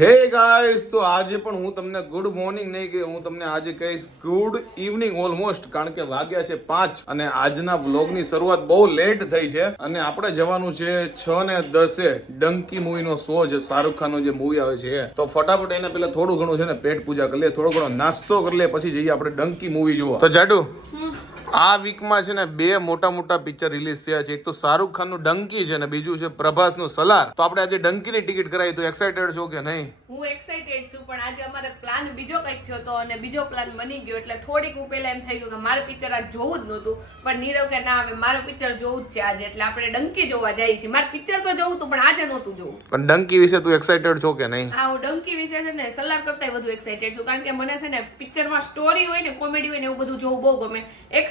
હે ગાઈસ, તો આજે પણ હું તમને ગુડ મોર્નિંગ નહીં કે હું તમને આજે કહીશ ગુડ ઇવનિંગ ઓલમોસ્ટ, કારણ કે વાગ્યા છે પાંચ અને આજના વ્લોગની શરૂઆત બહુ લેટ થઈ છે. અને આપણે જવાનું છે છ ને દસે ડંકી મૂવીનો શો છે, શાહરુખ ખાનનો જે મૂવી આવે છે તો ફટાફટ એને પેલા થોડું ઘણું છે ને પેટ પૂજા કરી લે થોડો ઘણો નાસ્તો કરી લે પછી જઈએ આપણે ડંકી મૂવી જોવા. તો જાડુ આ વીકમાં છે ને બે મોટા મોટા પિક્ચર રિલીઝ થયા છે. એક તો શાહરુખ ખાનનું ડંકી છે ને બીજું છે પ્રભાસનું સલાર. તો આપણે આજે ડંકીની ટિકિટ કરાવી તો એક્સાઇટેડ છો કે નહીં? હું એક્સાઇટેડ છું પણ આજે અમારે પ્લાન બીજો કંઈક થયો હતો અને બીજો પ્લાન બની ગયો એટલે થોડીક હું પહેલા એમ થઈ ગયું કે મારે પિક્ચર આજ જોવું જ નહોતું પણ નીરવ કે ના હવે મારે પિક્ચર જોવું જ છે આજે એટલે આપણે ડંકી જોવા જઈએ છીએ. મારે પિક્ચર તો જોવું હતું પણ આજે નહોતું જોવું. પણ ડંકી વિશે તું એક્સાઇટેડ છો કે નહીં? હા હું ડંકી વિશે છે ને સલાર કરતાંય વધુ એક્સાઇટેડ છું કારણ કે મને છે ને પિક્ચરમાં સ્ટોરી હોય ને કોમેડી હોય ને એવું બધું જોવું બહુ ગમે.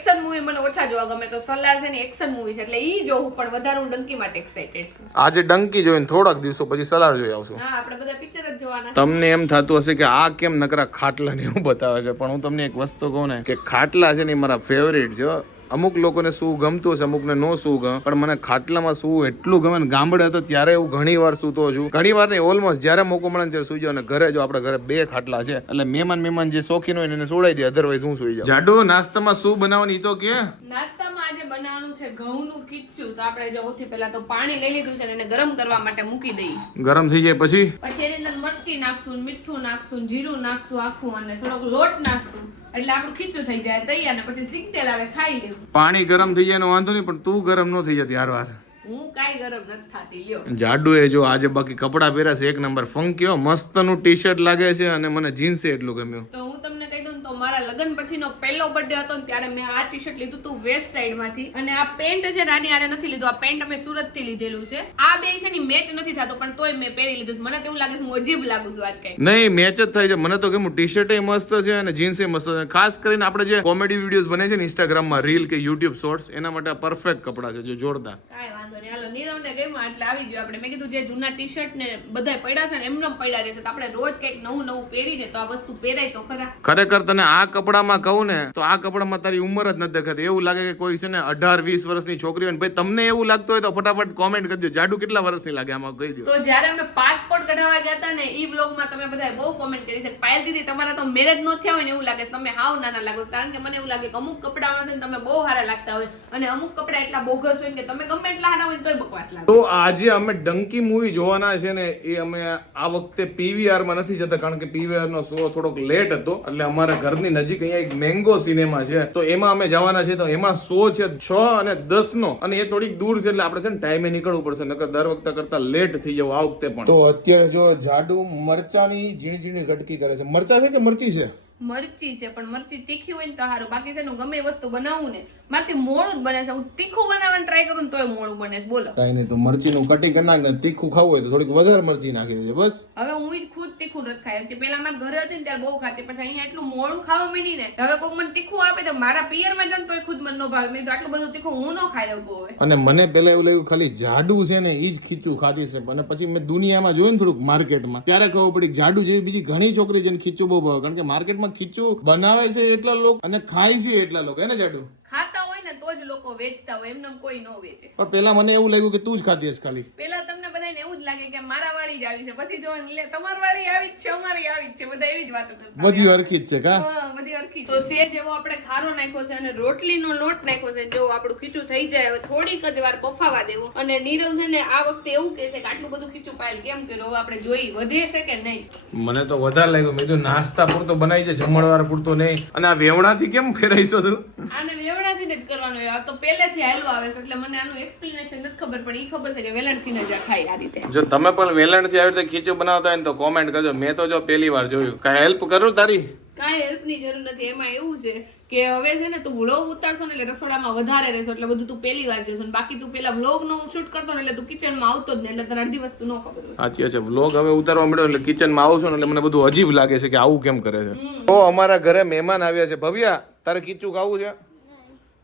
એક્શન મૂવી મને ઓછા જોવા ગમે તો સલાર છે ને એક્શન મૂવી છે. એટલે ઈ જોવું પણ વધારે હું ડંકી માટે એક્સાઇટેડ છું. આજે ડંકી જોઈને થોડાક દિવસો પછી સલાર જોઈ આવશું. હા આપણે બધા પિક્ચર જ જોવાના તમને એમ થતું હશે કે આ કેમ નકરા ખાટલા ને એવું બતાવે છે પણ હું તમને એક વસ્તુ કહું ને કે ખાટલા છે ને મારા ફેવરેટ છે. અમુક લોકોને શું ગમતું હશે અમુકને નો શું ગમે પણ મને ખાટલામાં શું એટલું ગમે ને ગામડે હતો ત્યારે હું ઘણી વાર સૂતો છું. ઘણી વાર નહીં ઓલમોસ્ટ જ્યારે મોકો મળે ત્યારે સુઈ જાઉં અને ઘરે જો આપણે ઘરે બે ખાટલા છે એટલે મહેમાન મહેમાન જે શોખીન હોય એને સોડાઈ દે અધરવાઇઝ હું સુઈ જાઉં. જાડો નાસ્તામાં શું બનાવવાની ઈ તો કે? નાસ્તામાં આજે બનાવવાનું છે ઘઉંનું ખીચું તો આપણે જો સૌથી પહેલા તો પાણી લઈ લીધું છે અને ગરમ કરવા માટે મૂકી દઈએ. ગરમ થઈ જાય પછી? પછી એની અંદર મરચી નાખશું મીઠું નાખશું જીરું નાખશું આખું અને થોડોક લોટ નાખશું. એટલે આપણું ખીચું થઈ જાય તૈયાર ને પછી સિંગતેલ આવે ખાઈ લેવું. પાણી ગરમ થઈ જાય વાંધો નહીં પણ તું ગરમ ન થઈ જતી હાર વાર હું કાંઈ ગરમ નથી ખાતી લ્યો. જાડુ એ જો આજે બાકી કપડાં પહેર્યા છે એક નંબર. ફંક્યો મસ્તનું ટી શર્ટ લાગે છે અને મને જીન્સ એટલું ગમ્યું. તો હું તમને તો મારા લગ્ન પછીનો પહેલો બર્થડે હતો ને ત્યારે મેં આ ટી શર્ટ લીધું હતું વેસ્ટ સાઈડમાંથી. અને આ પેન્ટ છે નાની આને આરે નથી લીધું આ પેન્ટ અમે સુરતથી લીધેલું છે. આ બે છે ને મેચ નથી થતો પણ તોય મેં પહેરી લીધું છે. મને તેવું લાગે છે હું અજીબ લાગુ છું આજ કઈ નહીં મેચ જ થાય છે. મને તો કેમ ટી શર્ટ મસ્ત છે અને જીન્સ મસ્ત છે. ખાસ કરીને આપણે જે કોમેડી વિડીયોઝ બને છે ને ઇન્સ્ટાગ્રામમાં રીલ કે યુટ્યુબ શોર્ટ્સ એના માટે પરફેક્ટ કપડા છે જો જોરદાર. કાંઈ વાંધો નહીં. હાલો નીરવને ગમ્યું એટલે આવી ગયું આપણે. મેં કીધું જે જૂના ટી શર્ટ ને બધા પડ્યા છે ને એમને પડ્યા રહેશે. તો આપણે રોજ કંઈક નવું નવું પહેરીને તો આ વસ્તુ પહેરાય તો ખરા. ખરેખર તને આ કપડામાં કહું ને તો આ કપડામાં તારી ઉંમર જ નથી દેખાતી. એવું લાગે કે કોઈ છે ને અઢાર વીસ વર્ષની છોકરી હોય ભાઈ તમને એવું લાગતું હોય તો ફટાફટ કોમેન્ટ કરજો જાડુ કેટલા વર્ષની લાગે આમાં કહી દો તો જ્યારે અમે પાસપોર્ટ કઢાવવા ગયા હતા ને ઈ વ્લોગમાં તમે બધા બહુ કોમેન્ટ કરી છે. પાયલ દીદી તમારા તો મેરેજ નો થયા હોય ને એવું લાગે તમે હાવ નાના લાગો કારણ કે મને એવું લાગે કે અમુક કપડામાં છે ને તમે બહુ સારા લાગતા હોય. અને અમુક કપડા એટલા બોગસ હોય કે તમે ગમે એટલા સારા હોય તોય બકવાસ લાગે. તો આજે અમે ડંકી મૂવી જોવાના છે ને એ અમે આ વખતે પીવીઆરમાં નથી જતા કારણ કે પીવીઆર નો શો થોડોક લેટ હતો. એટલે અમારા ઘરની નજીક અહીંયા એક મેંગો સિનેમા છે. તો એમાં અમે જવાના છે તો એમાં શો છે, છ અને દસ નો અને એ થોડીક દૂર છે એટલે આપણે છે ને ટાઈમે નીકળવું પડશે. નકર દર વખતે કરતા લેટ થઈ જવું આ વખતે પણ. તો અત્યારે જો જાડુ મરચાની ઝીણી ઝીણી ગટકી કરે છે. મરચા છે કે મરચી છે? મરચી છે પણ મરચી તીખી હોય ને તો સારું બાકી છે ને ગમે એ વસ્તુ બનાવું ને મારથી મોડું જ બને છે. હું તીખું બનાવવાનું ટ્રાય કરું ને તોય મોડું બને છે. બોલો. કઈ નહીં તો મરચીનું કટિંગ કરી નાખ ને તીખું ખાવું હોય તો થોડીક વધારે મરચી નાખી દેજે બસ. હવે હું જ ખુદ તીખું નથી ખાઈ. શકતી પેલા મારા ઘરે હતી ને ત્યારે બહુ ખાતી. પછી અહીંયા એટલું મોડું ખાવા મળી ને હવે કોઈક મને તીખું આપે તો મારા પિયરમાં જાય ને તોય ખુદ મને ભાગ ભાવે. મેં કીધું આટલું બધું તીખું હું નો ખાઈ શકું હવે. અને મને પેલા એવું લાગ્યું ખાલી જાડુ છે ને એ જ ખીચું ખાતી છે. અને પછી મેં દુનિયામાં જોયું ને થોડુંક માર્કેટમાં ત્યારે ખબર પડી જાડુ જેવી બીજી ઘણી છોકરી છે ને ખીચું બહુ ભાવે. કારણ કે માર્કેટમાં ખીચું બનાવે છે એટલા લોકો અને ખાય છે એટલા લોકો. હે ને જાડુ? ખાતા ને તો જ લોકો વેચતા હોય એમને કોઈ ન વેચે. પણ પેલા મને એવું લાગ્યું કે તું જ ખાધી હશે ખાલી. પેલા તમને બધાને એવું જ લાગે કે મારા વાળી જ આવી છે. પછી જો લે તમારી વાળી આવી જ છે અમારી આવી જ છે બધા એવી જ વાતો કરતા બધી હરખી જ છે કા? બધી હરખી તો સેજ એવો આપણે ખારો નાખ્યો છે અને રોટલીનો લોટ નાખ્યો છે. જો આપણું ખીચું થઈ જાય હવે થોડીક જ વાર પફાવા દેવું. અને નીરવ છે ને આ વખતે એવું કહે છે કે આટલું બધું ખીચું પાયલ કેમ કર્યું? હવે આપણે જોઈ વધે છે કે નહીં? મને તો વધારે લાગ્યું. મેં તો નાસ્તા પૂરતો બનાવી છે જમણવાર પૂરતો નહીં. અને આ વેવણાથી કેમ ફેરાઈશો તું? આને વેવણાથી જ કરવાનું હોય તો પહેલેથી હાલવા આવે છે એટલે મને આનું એક્સપ્લેનેશન નથી ખબર પણ એ ખબર છે કે વેલણથી જ ખાય આ રીતે. જો તમે પણ વેલણથી આવી રીતે ખીચું બનાવતા હોય ને તો કોમેન્ટ કરજો. મેં તો જો પહેલી વાર જોયું. કાંઈ હેલ્પ કરું તારી? કાંઈ હેલ્પની જરૂર નથી. એમાં એવું છે કે હવે છે ને તું વ્લોગ ઉતારશો ને એટલે રસોડામાં વધારે રહેશો એટલે બધું તું પહેલી વાર જોશો ને બાકી તું પેલા વ્લોગ નો શૂટ કરતો ને એટલે તું કિચનમાં આવતો જ ને એટલે તને અડધી વસ્તુ ન ખબર હોય. સાચી છે. વ્લોગ હવે ઉતારવા મળ્યો એટલે કિચનમાં આવું છું ને એટલે મને બધું અજીબ લાગે છે કે આવું કેમ કરે છે. તો અમારા ઘરે મહેમાન આવ્યા છે. ભવ્યા તારે ખીચું ખાવું છે?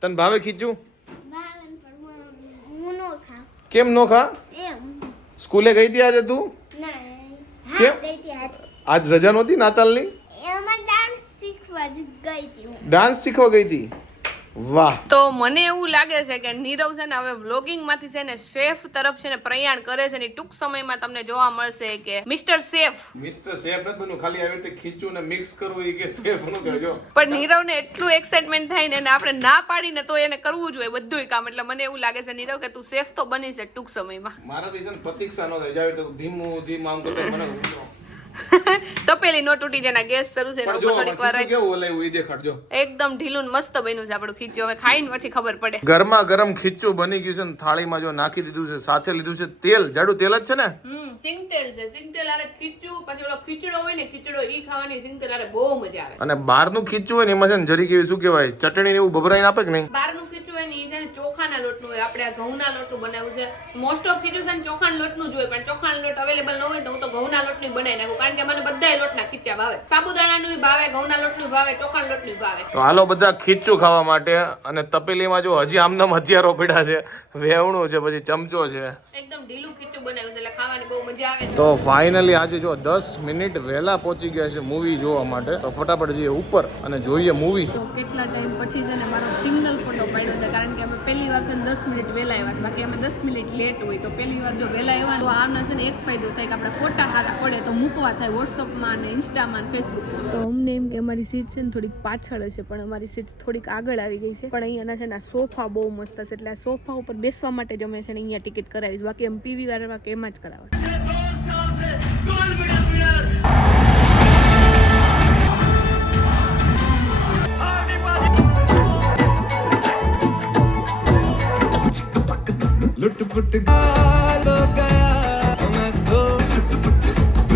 તને ભાવે ખીચું? કેમ નો ખા? સ્કૂલે ગઈ હતી આજે તું? કેમ? આજ. રજા નહોતી નાતાલની? ડાન્સ શીખવા ગઈ હતી? વાહ. તો મને એવું લાગે છે કે નીરવ છે ને હવે વ્લોગિંગમાંથી છે ને શેફ તરફ છે ને પ્રયાણ કરે છે ને ટૂંક સમયમાં તમને જોવા મળશે કે મિસ્ટર શેફ મિસ્ટર સેફ નથી બન્યું. ખાલી આવી રીતે ખીચું ને મિક્સ કરવું એ કે શેફનું કહેજો પણ નીરવને એટલું એક્સાઇટમેન્ટ થાય ને આપણે ના પાડીને તો એને કરવું જોઈએ બધું કામ. એટલે મને એવું લાગે છે નીરવ કે તું સેફ તો બની છે ટૂંક સમયમાં. મારાથી છે ને પ્રતીક્ષા ન થાય. જાવી તો ધીમું ધીમું આમ કરતા મને તપેલી નો તૂટી જેના ગેસ શરૂ છે એના ઉપર થોડીક વાર દેખાડજો એકદમ ઢીલું મસ્ત બન્યું છે આપણું ખીચું હવે ખાઈને પછી ખબર પડે. ગરમા ગરમ ખીચું બની ગયું છે ને થાળીમાં જો નાખી દીધું છે સાથે લીધું છે તેલ. જાડું તેલ જ છે ને? હમ સિંગતેલ છે. સિંગ તેલ આરે ખીચું પછી ઓલો ખીચડો હોય ને ખીચડો ઈ ખાવાની સિંગતેલ આરે બહુ મજા આવે. અને બહારનું ખીચું હોય ને એમાં છે ને જરી કેવી શું કહેવાય ચટણી ને એવું ભભરાઈને આપે કે નહીં? બહારનું ખીચું હોય ને ઈ છે ને ચોખાના લોટનું હોય. આપણે આ ઘઉંના લોટનું બનાવ્યું છે. મોસ્ટ ઓફ ખીચું છે ને ચોખાના લોટનું જ હોય પણ ચોખાના લોટ અવેલેબલ ન હોય તો હું તો ઘઉંના લોટનું બનાવી નાખું. કારણ કે મને બધાય લોટના ખીચા ભાવે. સાબુદાણાનું ભાવે ઘઉંના લોટનું ભાવે ચોખાના લોટનું ભાવે. તો હાલો બધા ખીચું ખાવા માટે અને તપેલીમાં જો હજી આમનામ હથિયારો પડ્યા છે વેવણું છે પછી ચમચો છે. એકદમ ઢીલું ખીચું બનાવ્યું એટલે ખાવાની બહુ મજા આવે તો ફાઇનલી આજે જો દસ મિનિટ વહેલા પહોંચી ગયા છે મૂવી જોવા માટે તો ફટાફટ જઈએ ઉપર અને જોઈએ મૂવી તો કેટલા ટાઈમ પછી છે ને મારો સિંગલ ફોટો પાડ્યો છે કારણ કે અમે પહેલી વાર છે ને દસ મિનિટ વહેલા આવ્યા બાકી અમે દસ મિનિટ લેટ હોય તો પહેલી વાર જો વહેલા આવ્યા તો આમના છે ને એક ફાયદો થાય કે આપણે ફોટા સારા પડે તો મૂકવા થાય વોટ્સઅપમાં ને ઇન્સ્ટામાં ને ફેસબુકમાં તો અમને એમ કે અમારી સીટ છે ને થોડીક પાછળ હશે પણ અમારી સીટ થોડીક આગળ આવી ગઈ છે. પણ અહીંયાના છે ને સોફા બહુ મસ્ત છે એટલે આ સોફા ઉપર બેસવા માટે જ અમે છે ને અહીંયા ટિકિટ કરાવી. બાકી એમ પીવી વાળા કે એમાં જ કરાવવા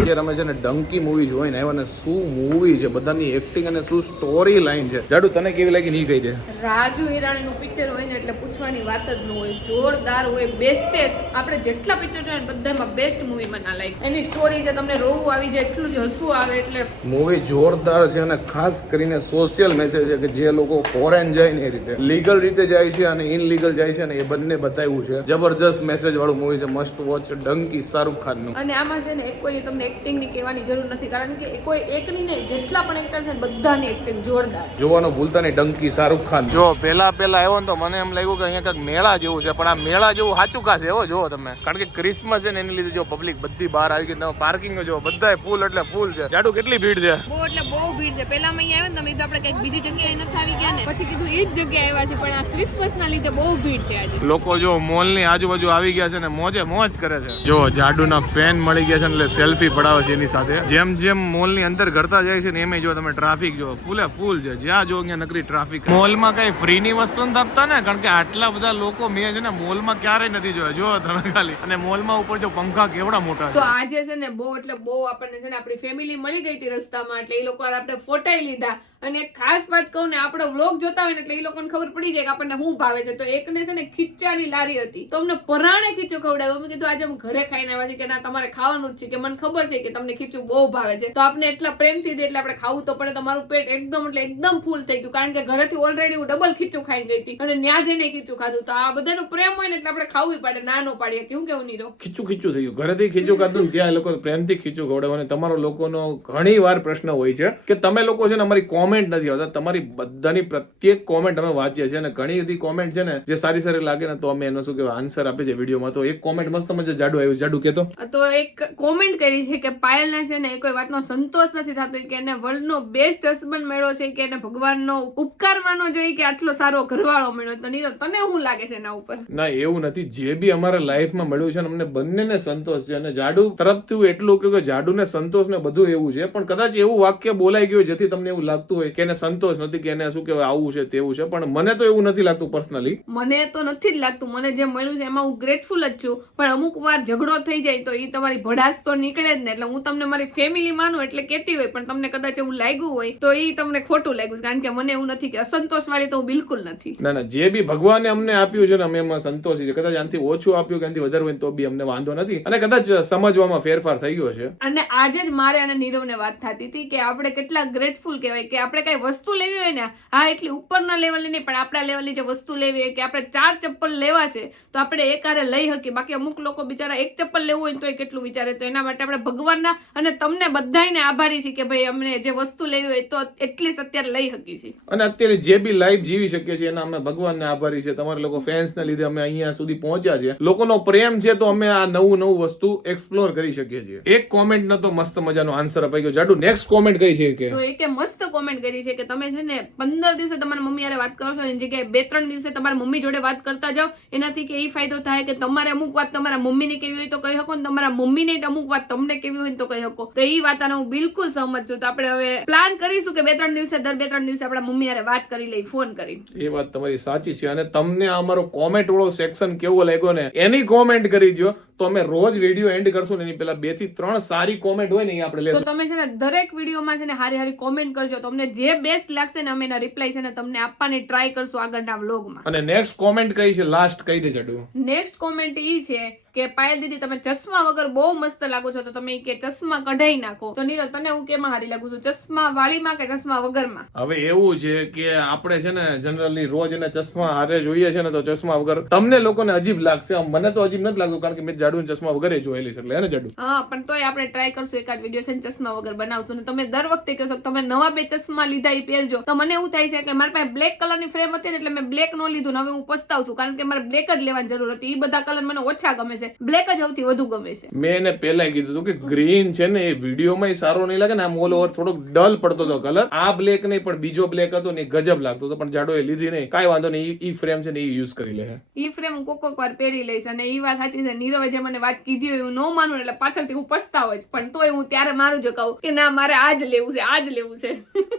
જે અમે છે ને ડંકી મૂવી જોઈને આવ્યા ને શું મૂવી છે? બધાની એક્ટિંગ અને શું સ્ટોરી લાઈન છે? જાડુ તને કેવી લાગી નહીં કહી દે. રાજુ હિરાણીનું પિક્ચર હોય ને એટલે પૂછવાની વાત જ ન હોય. જોરદાર હોય બેસ્ટેસ્ટ આપણે જેટલા પિક્ચર જોઈએ બધામાં બેસ્ટ મૂવીમાં ના લાગે એની સ્ટોરી છે તમને રોવું આવી જાય એટલું જ હસવું આવે એટલે મૂવી જોરદાર છે અને ખાસ કરીને સોશિયલ મેસેજ છે કે જે લોકો ફોરેન જાય ને એ રીતે. લીગલ રીતે જાય છે અને ઇનલીગલ જાય છે ને એ બંને બતાવ્યું છે. જબરજસ્ત મેસેજ વાળું મૂવી છે. મસ્ટ વોચ ડંકી શાહરૂખ ખાનનું. અને આમાં છે ને એક કોઈ તમને એક્ટિંગની કહેવાની જરૂર નથી. કારણ કે એ કોઈ એકની નહીં જેટલા પણ એક્ટર છે બધાની એક્ટિંગ જોરદાર. જોવાનું ભૂલતા નહીં. ડંકી શાહરૂખ ખાન. જો પહેલા પહેલા આવ્યો ને તો મને એમ લાગ્યું કે અહીંયા કંઈક મેળા જેવું છે. પણ આ મેળા જેવું સાચું કાશે એવો જોવો તમે. કારણ કે ક્રિસમસ છે ને એની લીધે જો પબ્લિક બધી બહાર આવી ગઈ. તમે પાર્કિંગ જો બધાય ફૂલ એટલે ફૂલ છે. જાડુ કેટલી ભીડ છે? બહુ એટલે બહુ ભીડ છે. પહેલા અહીંયા આવ્યો ને તમે કીધું આપણે કંઈક બીજી જગ્યાએ નથી આવી ગયા ને. પછી કીધું એ જ જગ્યાએ આવ્યા છે પણ આ ક્રિસમસના લીધે બહુ ભીડ છે આજે. લોકો જો મોલની આજુબાજુ આવી ગયા છે ને મોજે મોજ કરે છે. જો જાડુના ફેન મળી ગયા છે ને એટલે સેલ્ફી પડાવે છે એની સાથે. જેમ જેમ મોલની અંદર ઘડતા જાય છે ને એમ જો તમે ટ્રાફિક જો, ફૂલે ફૂલ છે. જ્યાં જો અહીંયા નકરી ટ્રાફિક મોલમાં કઈ ફ્રી ની વસ્તુ નથી આપતા ને? કારણ કે આટલા બધા લોકો મેં છે ને મોલમાં ક્યારેય નથી જોયા. જો તમે ખાલી. અને મોલમાં ઉપર જો પંખા કેવડા મોટા તો આજે છે ને બહુ, એટલે બહુ આપણને છે ને આપણી ફેમિલી મળી ગઈ હતી રસ્તામાં, એટલે એ લોકો આપણે ફોટાઈ લીધા. અને ખાસ વાત કહું ને, આપણો વ્લોગ જોતા હોય ને, એટલે એ લોકોને ખબર પડી જાય કે આપણને શું ભાવે છે. તો એકને છે ને ખીચાની લારી હતી. તો અમને પરાણે ખીચો ખવડાવ્યો. મેં કીધું, આજે અમે ઘરે ખાઈને આવ્યા છે કે ના, તમારે ખાવાનું જ છે. કે મને ખબર છે કે તમને ખીચું બહુ ભાવે છે. તો આપણે એટલા પ્રેમથી દે એટલે આપણે ખાવું તો પડે. તમારું મારું પેટ એકદમ એટલે એકદમ ફૂલ થઈ ગયું. કારણ કે ઘરેથી ઓલરેડી હું ડબલ ખીચું ખાઈ ગઈ હતી. અને ન્યા જઈને ખીચું ખાધું. તો આ બધાનો પ્રેમ હોય ને એટલે આપણે ખાવું પડે ના નો પાડીએ. કેવું કેવું નહીં ખીચું ખીચું થઈ ગયું. ઘરેથી ખીચું ખાધું ત્યાં લોકો પ્રેમથી ખીચું ખવડાવે અને તમારો લોકોનો ઘણી વાર પ્રશ્ન હોય છે કે તમે લોકો છે ને અમારી કોમેન્ટ નથી આવતા. તમારી બધાની પ્રત્યેક કોમેન્ટ અમે વાંચીએ છીએ. અને ઘણી બધી કોમેન્ટ છે ને જે સારી સારી લાગે ને તો અમે એનો શું કહેવાય આન્સર આપે છે વિડીયોમાં. તો એક કોમેન્ટ મસ્ત મજા જાડુ આવ્યું. જાડુ કેતો? તો એક કોમેન્ટ કરી છે કે પાયલને છે ને એ કોઈ વાતનો સંતોષ નથી થતો કે એને વર્લ્ડનો બેસ્ટ હસબન્ડ મળ્યો છે કે એને ભગવાનનો ઉપકાર માનવો જોઈએ કે આટલો સારો ઘરવાળો મળ્યો. તો નીરવ તને શું લાગે છે એના ઉપર? ના એવું નથી. જે બી અમારા લાઈફમાં મળ્યું છે ને અમને બંનેને સંતોષ છે. અને જાડુ તરફથી એટલું કે જાડુને સંતોષ ને બધું એવું છે. પણ કદાચ એવું વાક્ય બોલાઈ ગયું જેથી તમને એવું લાગતું હોય કે એને સંતોષ નથી કે એને શું કહેવાય આવું છે તેવું છે. પણ મને તો એવું નથી લાગતું પર્સનલી મને તો નથી જ લાગતું. મને જે મળ્યું છે એમાં હું ગ્રેટફુલ જ છું. પણ અમુક વાર ઝઘડો થઈ જાય તો એ તમારી ભડાસ તો નીકળે જ ને એટલે હું તમને મારી ફેમિલી માનું એટલે કહેતી હોય પણ તમને કદાચ એવું લાગ્યું હોય તો એ તમને ખોટું લાગ્યું છે. કારણ કે મને એવું નથી કે અસંતોષ વાળી તો હું બિલકુલ નથી. ના ના જે બી ભગવાને અમને આપ્યું છે ને અમે એમાં સંતોષી છે કદાચ આનાથી ઓછું આપ્યું કે આનાથી વધારે હોય તો બી અમને વાંધો નથી. અને કદાચ સમજવામાં ફેરફાર થઈ ગયો છે. અને આજે જ મારે અને નીરવને વાત થતી હતી કે આપણે કેટલા ગ્રેટફુલ કહેવાય કે આપણે કઈ વસ્તુ લેવી હોય ને હા એટલી ઉપરના લેવલની નહીં પણ આપણા લેવલની જે વસ્તુ લેવી હોય કે આપણે ચાર ચપ્પલ લેવા છે તો આપણે એક હારે લઈ શકીએ. બાકી અમુક લોકો બિચારા એક ચપ્પલ લેવું હોય તો એ કેટલું વિચારે? તો એના માટે આપણે ભગવાન સવારના અને તમને બધાયને આભારી છે કે ભાઈ અમને જે વસ્તુ લેવી હોય તો એટલીસ્ટ અત્યારે લઈ શકી છે અને અત્યારે જે બી લાઈફ જીવી શકીએ છીએ એના અમે ભગવાનને આભારી છે તમારા લોકો ફેન્સને લીધે અમે અહીંયા સુધી પહોંચ્યા છે લોકોનો પ્રેમ છે તો અમે આ નવું નવું વસ્તુ એક્સપ્લોર કરી શકીએ છીએ. એક કોમેન્ટ ન તો મસ્ત મજાનો આન્સર અપાઈ ગયો. જાડુ નેક્સ્ટ કોમેન્ટ કઈ છે કે? તો એકે મસ્ત કોમેન્ટ કરી છે કે તમે છે ને પંદર દિવસે તમારા મમ્મી યારે વાત કરો છો એની જગ્યાએ બે ત્રણ દિવસે તમારા મમ્મી જોડે વાત કરતા જાઓ. એનાથી કે એ ફાયદો થાય કે તમારે અમુક વાત તમારા મમ્મીને કેવી હોય તો કહી શકો ને તમારા મમ્મીને અમુક વાત તમને કેવી હોય તો કહી શકો. તો એ વાત હું બિલકુલ સહમત છું. તો આપણે હવે પ્લાન કરીશું કે બે ત્રણ દિવસે, દર બે ત્રણ દિવસે આપણા મમ્મી યારે વાત કરી લઈ ફોન કરી એ વાત તમારી સાચી છે. અને તમને અમારો કોમેન્ટ વાળો સેક્શન કેવો લાગ્યો ને, એની કોમેન્ટ કરી દો તો અમે રોજ વીડિયો એન્ડ કરશું ને એની પેલા બેથી ત્રણ સારી કોમેન્ટ હોય ને એ આપણે તો તમે છે ને દરેક વિડીયોમાં છે ને હારી હારી કોમેન્ટ કરજો. તમને જે બેસ્ટ લાગશે ને અમે એના રિપ્લાય છે ને તમને આપવાની ટ્રાય કરશું આગળના વ્લોગમાં અને નેક્સ્ટ કોમેન્ટ કઈ છે? લાસ્ટ કહી દે જાડુ નેક્સ્ટ કોમેન્ટ ઈ છે કે પાયલ દીદી તમે ચશ્મા વગર બહુ મસ્ત લાગો છો. તો તમે કે ચશ્મા કઢાઈ નાખો. તો નીરવ તને હું કેમાં હારી લાગુ છું? ચશ્મા વાળીમાં કે ચશ્મા વગરમાં? હવે એવું છે કે આપણે છે ને જનરલી રોજ એને ચશ્મા હારે જોઈએ છે ને તો ચશ્મા વગર તમને લોકોને અજીબ લાગશે. મને તો અજીબ નથી લાગતું કારણ કે મેં જાડુ ચશ્મા વગર જોયેલી છે એટલે એને જાડુ. હા પણ તોય આપણે ટ્રાય કરશું એકાદ વીડિયો છે ચશ્મા વગર બનાવશું. ને તમે દર વખતે કહેશો તમે નવા બે ચશ્મા લીધા એ પહેરજો. તો મને એવું થાય છે કે મારી પાસે બ્લેક કલરની ફ્રેમ હતી ને એટલે મેં બ્લેક નો લીધું હવે હું પસ્તાવ છું. કારણ કે મારે બ્લેક જ લેવાની જરૂર હતી. એ બધા કલર મને ઓછા ગમે છે. બ્લેક જ સૌથી વધુ ગમે છે. મેં એને પહેલા કીધું હતું કે ગ્રીન છે ને એ વિડીયોમાં સારો નહીં લાગે ને આમ ઓલ ઓવર થોડોક ડલ પડતો હતો કલર આ બ્લેક નહીં પણ બીજો બ્લેક હતો ને ગજબ લાગતો હતો પણ જાડો એ લીધી નહીં. કાંઈ વાંધો નહીં ઈ ફ્રેમ છે ને એ યુઝ કરી લે ઈ ફ્રેમ કોક કોક વાર પહેરી લઈશ અને ઈ વાત સાચી છે. નીરવે જે મને વાત કીધી હોય હું ન માનું એટલે પાછળથી હું પસ્તાવ જ. પણ તોય હું ત્યારે મારું જો કહું કે ના મારે આજ લેવું છે આજ લેવું છે.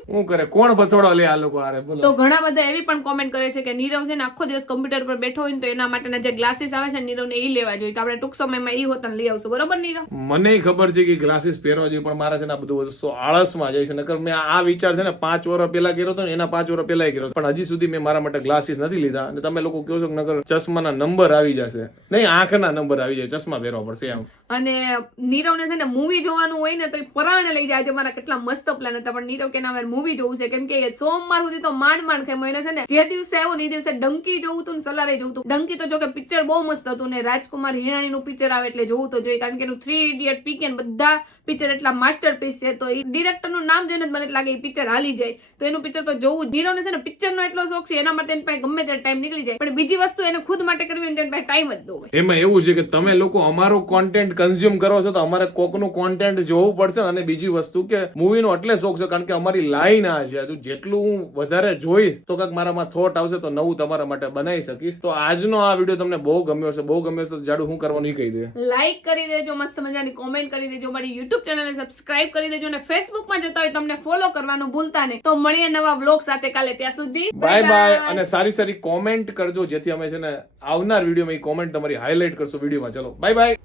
શું કરે? કોણ ભથોડો લે આ લોકો આરે બોલો. તો ઘણા બધા એવી પણ કોમેન્ટ કરે છે કે નીરવ છે ને આખો દિવસ કમ્પ્યુટર પર બેઠો હોય ને તો એના માટેના જે ગ્લાસીસ આવે છે ને એ લેવા જોઈએ. કે આપણે ટૂંક સમયમાં ઈ હોતન લઈ આવશું. બરોબર નીરવ? મને ખબર છે કે ગ્લાસીસ પહેરવા જોઈએ પણ મારા છે ને આ બધું વસ્તુ આળસમાં જાય છે. નકર મેં આ વિચાર છે ને પાંચ વર્ષ પહેલા કર્યો હતો ને એના પાંચ વર્ષ પહેલા કર્યો. પણ હજી સુધી મેં મારા માટે ગ્લાસીસ નથી લીધા. અને તમે લોકો કહો છો કે નકર ચશ્માના નંબર આવી જશે. નહીં આંખના નંબર આવી જાય ચશ્મા પહેરવા પડશે એમ. અને નીરવને છે ને મૂવી જોવાનું હોય ને તો એ પરાણે લઈ જાય આજે મારા કેટલા મસ્ત પ્લાન હતા. પણ નીરવ કે ના મારે મૂવી જોવું છે. કેમ કે સોમવાર સુધી તો માંડ માંડ ખેમો એને છે ને જે દિવસે આવ્યો ને એ દિવસે ડંકી જોવું હતું ને સલારે જોવું હતું ડંકી તો જો કે પિક્ચર બહુ મસ્ત હતું ને રાજકુમાર હિરાણી નું પિક્ચર આવે એટલે જોવું તો જોઈએ. કારણ કે એનું થ્રી ઇડિયટ પીકે બધા પિક્ચર એટલા માસ્ટરપીસ છે. તો એ ડિરેક્ટરનું નામ જોઈને જ મને લાગે એ પિક્ચર હાલી જાય. તો એનું પિક્ચર તો જોવું નીરવને છે ને પિક્ચર નો એટલો શોખ છે. એના માટે એની પાસે ગમે ત્યારે ટાઈમ નીકળી જાય. પણ બીજી વસ્તુ એને ખુદ માટે કરવી હોય ને તો પાસે ટાઈમ જ દો હોય. એમાં એવું છે કે તમે લોકો અમારો કોન્ટેન્ટ કન્ઝ્યુમ કરો છો તો અમારે કોકનું કોન્ટેન્ટ જોવું પડશે અને બીજી વસ્તુ કે મૂવીનો એટલે શોખ છે કારણ કે અમારી લાઈન આ છે. હજુ જેટલું હું વધારે જોઈશ તો કાંઈક મારામાં થોટ આવશે તો નવું તમારા માટે બનાવી શકીશ. તો આજનો આ વીડિયો તમને બહુ ગમ્યો છે બહુ ગમ્યો છે તો જાડુ હું કરવાનું કહી દે. લાઈક કરી દેજો મસ્ત મજાની કોમેન્ટ કરી દેજો મારી યુટ્યુબ ચેનલને સબસ્ક્રાઇબ કરી દેજો અને ફેસબુકમાં જતા હોય તમને ફોલો કરવાનું ભૂલતા નહીં. તો મળીએ નવા વ્લોગ સાથે કાલે. ત્યાં સુધી બાય બાય અને સારી સારી કોમેન્ટ કરજો જેથી અમે છે ને આવનાર વિડીયોમાં એ કોમેન્ટ તમારી હાઇલાઇટ કરશો વિડીયોમાં. ચલો બાય બાય